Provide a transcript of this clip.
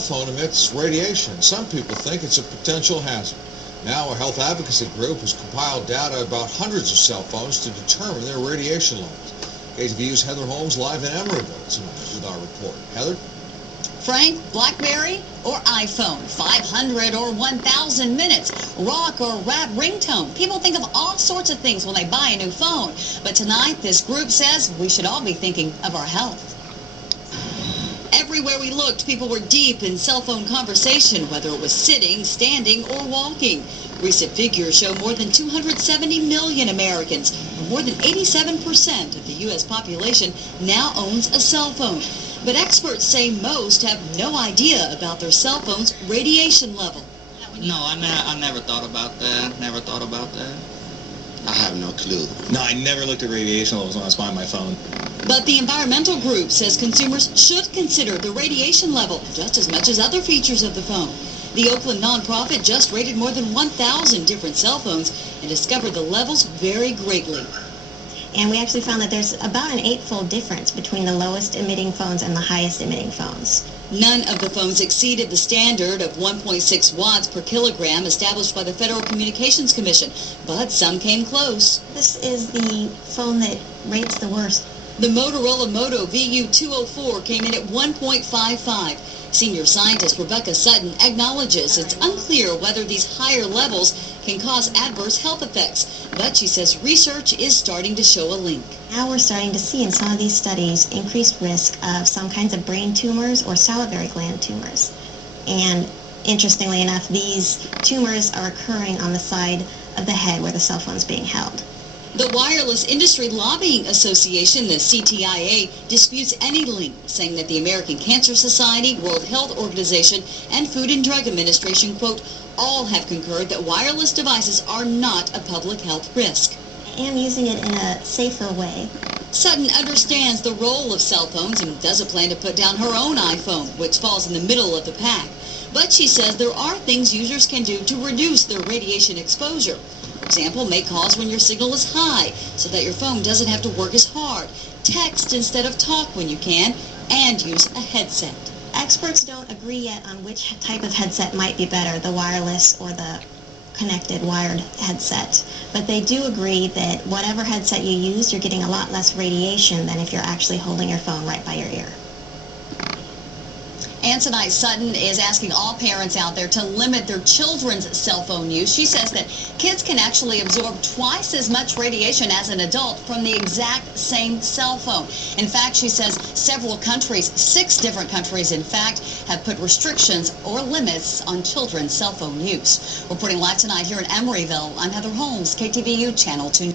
phone emits radiation. Some people think it's a potential hazard. Now, a health advocacy group has compiled data about hundreds of cell phones to determine their radiation levels. KTVU's Heather Holmes live in Emeryville tonight with our report. Heather? Frank, BlackBerry or iPhone, 500 or 1,000 minutes, rock or rap ringtone. People think of all sorts of things when they buy a new phone. But tonight, this group says we should all be thinking of our health. Everywhere we looked, people were deep in cell phone conversation, whether it was sitting, standing, or walking. Recent figures show more than 270 million Americans, or more than 87% of the U.S. population, now owns a cell phone. But experts say most have no idea about their cell phone's radiation level. No, I never thought about that. I have no clue. No, I never looked at radiation levels when I was buying my phone. But the environmental group says consumers should consider the radiation level just as much as other features of the phone. The Oakland nonprofit just rated more than 1,000 different cell phones and discovered the levels vary greatly. And we actually found that there's about an 8-fold difference between the lowest emitting phones and the highest emitting phones. None of the phones exceeded the standard of 1.6 watts per kilogram established by the Federal Communications Commission, but some came close. This is the phone that rates the worst. The Motorola Moto VU204 came in at 1.55. Senior scientist Rebecca Sutton acknowledges it's unclear whether these higher levels can cause adverse health effects, but she says research is starting to show a link. Now we're starting to see in some of these studies increased risk of some kinds of brain tumors or salivary gland tumors. And interestingly enough, these tumors are occurring on the side of the head where the cell phone is being held. The Wireless Industry Lobbying Association, the CTIA, disputes any link, saying that the American Cancer Society, World Health Organization, and Food and Drug Administration, quote, all have concurred that wireless devices are not a public health risk. I am using it in a safer way. Sutton understands the role of cell phones and doesn't plan to put down her own iPhone, which falls in the middle of the pack. But she says there are things users can do to reduce their radiation exposure. For example, make calls when your signal is high so that your phone doesn't have to work as hard. Text instead of talk when you can, and use a headset. Experts don't agree yet on which type of headset might be better, the wireless or the connected wired headset. But they do agree that whatever headset you use, you're getting a lot less radiation than if you're actually holding your phone right by your ear. And tonight, Sutton is asking all parents out there to limit their children's cell phone use. She says that kids can actually absorb twice as much radiation as an adult from the exact same cell phone. In fact, she says several countries, 6 different countries, in fact, have put restrictions or limits on children's cell phone use. Reporting live tonight here in Emeryville, I'm Heather Holmes, KTVU Channel 2.